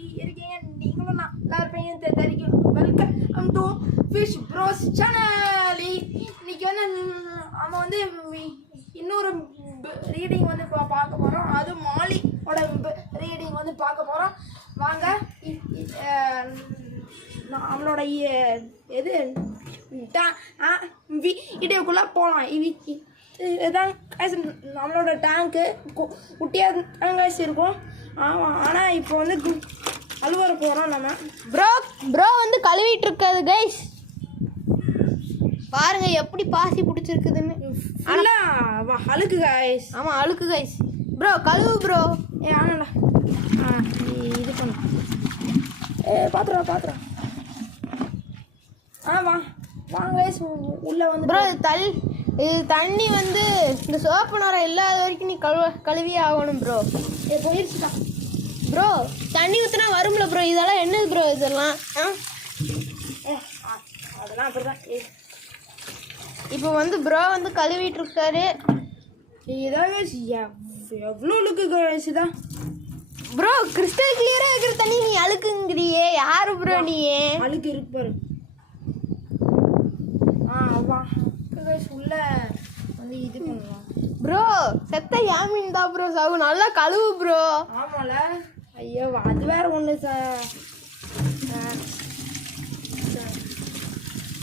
இருக்கீங்க? நீங்களும் நல்லா இருப்பீங்க தெரியும். Welcome to Fish Bros channel. இன்னைக்கு வந்து நம்ம வந்து இன்னொரு ரீடிங் வந்து பார்க்க போகிறோம். அது மாலியோட ரீடிங் வந்து பார்க்க போகிறோம். வாங்க நம்மளோட எது வீடியோக்குள்ளே போகலாம். இதுதான் நம்மளோட டேங்க்கு குட்டியாக தாங்க இருக்கும். ஆனால் இப்போ வந்து அழுவற போகிறோம் நம்ம. ப்ரோ வந்து கழுவிட்டு இருக்காது கைஸ். பாருங்க எப்படி பாசி பிடிச்சிருக்குதுன்னு. அழுக்கு கைஸ். ஆமாம் அழுக்கு கைஸ். ப்ரோ கழுவு ப்ரோ. ஆனடா இது பண்ண பாத்துறோம். வாங்க கைஸ் உள்ள வந்து ப்ரோ இது தண்ணி வந்து இந்த சோப்பு நேரம் இல்லாத வரைக்கும் நீ கழுவியே ஆகணும் ப்ரோ. போயிடுச்சுதான் ப்ரோ. தண்ணி ஊற்றினா வரும்ல ப்ரோ. இதெல்லாம் என்னது ப்ரோ இதெல்லாம்? அதெல்லாம் அப்படிதான். இப்போ வந்து ப்ரோ வந்து கழுவிட்டு இருக்காரு. இதான் எவ்வளோ அழுக்கு கைஸ். இதான் ப்ரோ கிறிஸ்டல் கிளியராக இருக்கிற தண்ணி நீ அழுக்குங்கிறியே. யாரு ப்ரோ நீ? அழுக்கு இருக்கு பாரு. வா உள்ள வந்து இது பண்ணுவோம் ப்ரோ. செத்த யாமின் தான் ப்ரோ சாகு. நல்லா கழுவு ப்ரோ. ஆமால. ஐயோ அது வேற ஒன்று சார்.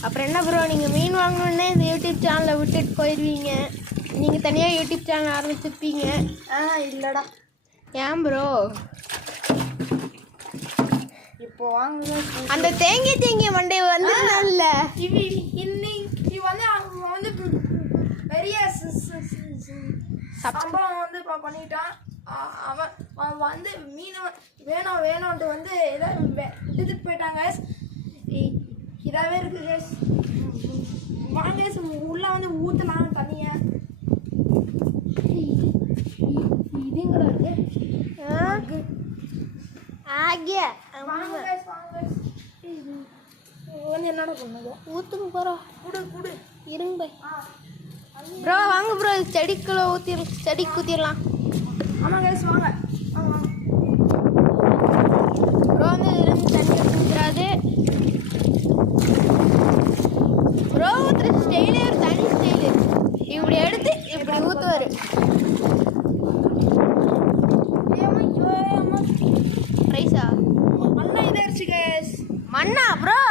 அப்புறம் என்ன ப்ரோ, நீங்கள் மீன் வாங்கணுன்னே இந்த யூடியூப் சேனலை விட்டுட்டு போயிடுவீங்க. நீங்கள் தனியாக யூடியூப் சேனல் ஆரம்பிச்சிருப்பீங்க. இல்லைடா. ஏன் ப்ரோ? இப்போ வாங்க அந்த தேங்கிய மண்டை வந்துருந்தான்ல. இது வந்து அவங்க வந்து பெரிய சம்பளம் வந்து பண்ணிட்டான். அவன் வந்து மீன் வேணும்ன்ட்டு வந்து ஏதோ எடுத்துட்டு போயிட்டாங்க. இதாகவே இருக்கு கேஸ். வாங்க உள்ள வந்து ஊற்றலாம் தண்ணியை. இதுங்கட இருக்கு. வந்து என்னடா பண்ணுங்க? ஊற்றுங்க போகிறோம். குடு இருங்க ப்ரோ. வாங்க ப்ரோ. செடிக்குள்ளே செடிக்கு ஊற்றிடலாம். ஆமாம் கேஸ் வாங்க. ப்ரோ வந்து இருந்து தண்ணி ஊற்றுறாது. ப்ரோ ஊற்றுற ஸ்டைலே ஒரு தனி ஸ்டைலு. இப்படி எடுத்து இப்படி ஊற்றுவார். ரைஸா மண்ணா இதாகிடுச்சு கேஸ். மண்ணா ப்ரோ?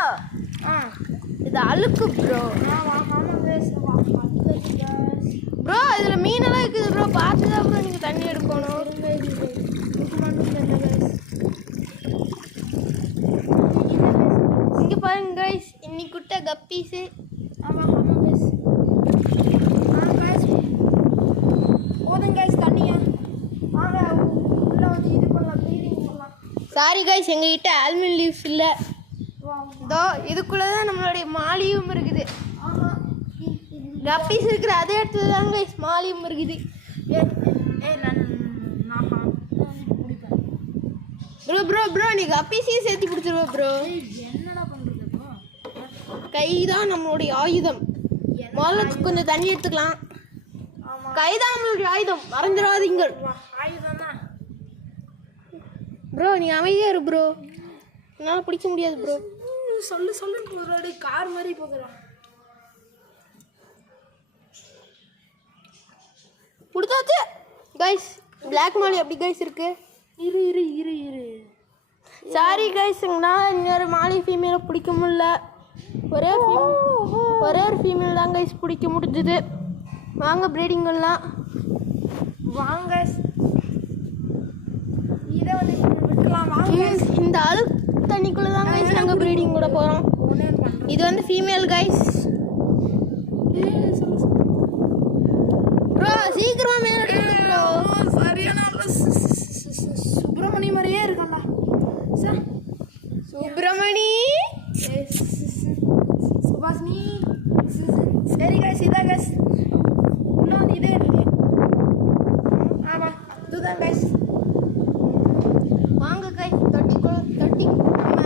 இது அழுக்கு ப்ரோ. ப்ரோ இதில் மீனெல்லாம் இருக்குது ப்ரோ. பார்த்து தான் ப்ரோ நீங்கள் தண்ணி எடுக்கணும். இங்கே பாருங்க கைஸ், இன்னைக்கு விட்ட கப்பீஸு. ஆமாம் கைஸ். போதும் கைஸ் தண்ணியா. வாங்க உள்ள வந்து இது பண்ணலாம், ப்ரீடிங் பண்ணலாம். சாரி கைஸ், எங்ககிட்ட ஆல்மண்ட் லீவ்ஸ் இல்லை. இதோ இதுக்குள்ளே தான் நம்மளுடைய மாலியும் இருக்குது. கப்பீஸ் இருக்கிற அதே இடத்துல தான் கைஸ் மாலியும் இருக்குது. ப்ரோ நீ கப்பீஸையும் சேர்த்து பிடிச்சிருவ ப்ரோ. என்னடா பண்ணுறது ப்ரோ? கை தான் நம்மளுடைய ஆயுதம். முதல்ல கொஞ்சம் தண்ணி எடுத்துக்கலாம். கை தான் நம்மளுடைய ஆயுதம், மறந்துடாதீங்க. ஆயுதம் தான் ப்ரோ. நீ அமைதியாக இரு ப்ரோ. என்னால் பிடிக்க முடியாது ப்ரோ. சொல்லு போதும். கார் மாதிரி போதும். பிடிச்சாச்சு கைஸ். பிளாக் மாலி எப்படி கைஸ் இருக்கு? இரு சாரி கைஸ், எங்களால் இன்னொரு மாலி ஃபீமேலை பிடிக்க முடியல. ஒரே ஒரு ஃபீமேல் தான் கைஸ் பிடிக்க முடிஞ்சுது. வாங்க ப்ரீடிங் பண்ணலாம். வாங்க இதை வந்து விட்டுலாம். வாங்க இந்த அழுக்கு தண்ணிக்குள்ளே தான் கைஸ் நாங்கள் ப்ரீடிங் கூட போகிறோம். இது வந்து ஃபீமேல் கைஸ். ப்ரோ சீக்கிரமாக மேலே எடுத்து ப்ரோ. சரியான சுப்பிரமணி மாதிரியே இருக்கா சுப்பிரமணி. சுபாஷினி. சரி கைஸ், இதான் கைஸ் உள்ள வந்து இதே இருக்கு. இதுதான் கைஸ். வாங்க கைஸ் தொட்டி நம்ம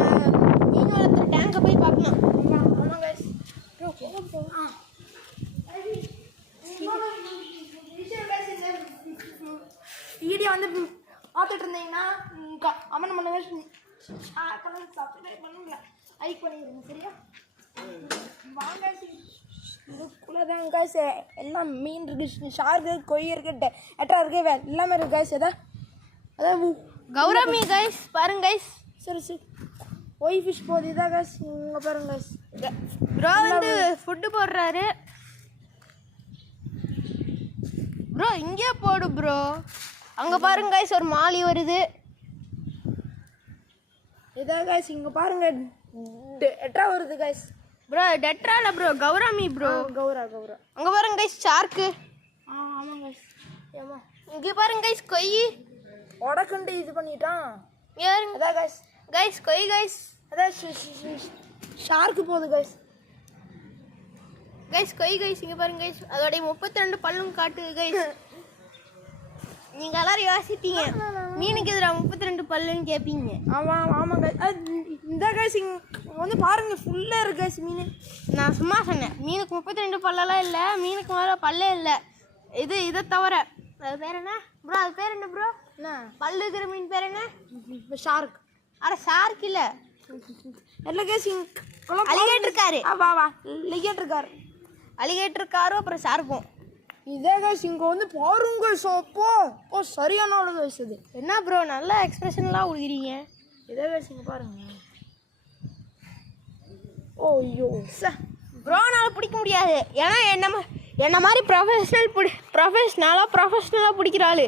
மீன் வளர்த்துற டேங்கை போய் பார்க்கலாம். ஆமாம் கைஸ். வீடியோ வந்து பார்த்துட்டு இருந்தீங்கன்னா கமெண்ட் பண்ணுங்க, சப்ஸ்கிரைப் பண்ணுங்க, லைக் பண்ணிடுங்க சரியா. வாங்க இதுக்குள்ளதான் guys எல்லாம் மீன் இருக்கு, ஷார்க்கு, கொய் இருக்கு, எட்டா இருக்கு, எல்லாமே இருக்கு guys. அதான் கௌரமி கைஸ் பாருங்க கைஸ். சரி சரி ஒய் ஃபிஷ் போகுது இதான் guys. இங்கே பாருங்க guys. ப்ரோ வந்து ஃபுட்டு போடுறாரு. ப்ரோ இங்கே போடு ப்ரோ. அங்கே பாருங்க கைஸ் ஒரு மாலி வருது. இதான் guys இங்கே பாருங்க எட்டா வருது guys. ப்ரோ டெட்ரா இல்லை ப்ரோ, கௌரமி ப்ரோ. கௌரா அங்கே பாருங்க கைஸ் ஷார்க்கு. ஆமாம் guys. ஏமா இங்கே பாருங்க கைஸ் கொய். உடக்குண்டு இது பண்ணிட்டான். யாருங்க அதான் guys கைஸ் கொய் கைஸ். அதான் ஷார்க்கு போகுது guys. கைஸ் கொய் கைஸ் இங்கே பாருங்க கைஸ். அதோடைய 32 பல்லும் காட்டுது கைஸ். நீங்கள் எல்லாரும் யோசிப்பீங்க மீனுக்கு எதிராக 32 பல்லுன்னு கேட்பீங்க. ஆமாம் guys. இந்த guys இங்கே வந்து பாருங்க ஃபுல்லாக இருக்கு guys மீன். நான் சும்மா சொன்னேன், மீனுக்கு 32 பல்லெல்லாம் இல்லை, மீனுக்கு மேலே பல்லே இல்லை. இதை தவிர அது பேர் என்ன ப்ரோ? அது பேர் என்ன ப்ரோ? என்ன பல்லு இருக்கிற மீன் பேர் என்ன? ஷார்க். அட ஷார்க் இல்லை, எல்லாம் guys அலிகேட்டர் இருக்காரு. வா லிகேட்டர் இருக்காரு. அலிகேட்டர் காரும் அப்புறம் ஷார்க்கும். இதே guys இங்கே வந்து பாருங்க அப்போ சரியான ஆளு guys இது. என்ன ப்ரோ நல்ல எக்ஸ்பிரஷன்லாம் கொடுக்குறீங்க. இதே guys இங்கே பாருங்க. ஓ ஐயோ ப்ரோனால பிடிக்க முடியாது, ஏன்னா என்ன மாதிரி ப்ரொஃபஷ்னலாக பிடிக்கிற ஆள்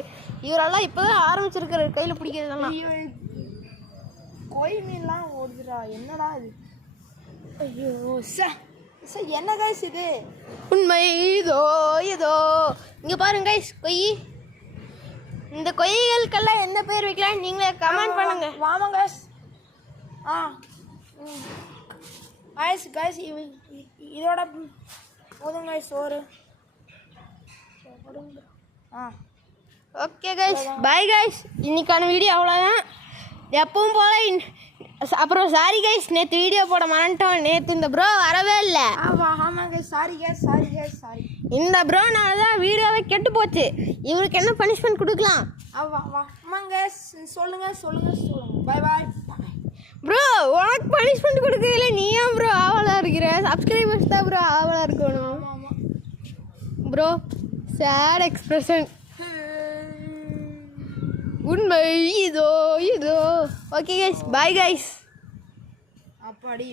இவரெல்லாம் இப்போ தான் ஆரம்பிச்சிருக்கிற கையில் பிடிக்கிறதெல்லாம். கோய் மீன்லாம் ஓடுதுடா, என்னடா இது? ஐயோ சார் என்ன guys இது? உண்மை இதோ இங்கே பாருங்க கைஸ் கொய். இந்த கொய்களுக்கெல்லாம் என்ன பேர் வைக்கலாம் நீங்களே கமெண்ட் பண்ணுங்க. வாமா guys. guys இதோட போதும் guys சோறு. Okay guys bye guys. இன்னைக்கான வீடியோ அவ்வளோதான். எப்பவும் போல அப்புறம் சாரி கைஸ், நேற்று வீடியோ போட மறந்துட்டோம். நேற்று இந்த ப்ரோ வரவே இல்லை. ஆமாம் guys சாரி இந்த ப்ரோனால தான் வீடியோவே கெட்டு போச்சு. இவருக்கு என்ன பனிஷ்மெண்ட் கொடுக்கலாம்? ஆமாம் guys சொல்லுங்க பை ப்ரோ. உனக்கு பனிஷ்மெண்ட் கொடுக்கறதுல நீ ஏன் ப்ரோ ஆவலாக இருக்கிற? சப்ஸ்கிரைபர்ஸ் தான் ப்ரோ ஆவலாக இருக்கணும் ப்ரோ. Chat expression. உண்மை இதோ. Okay guys bye guys. அப்படி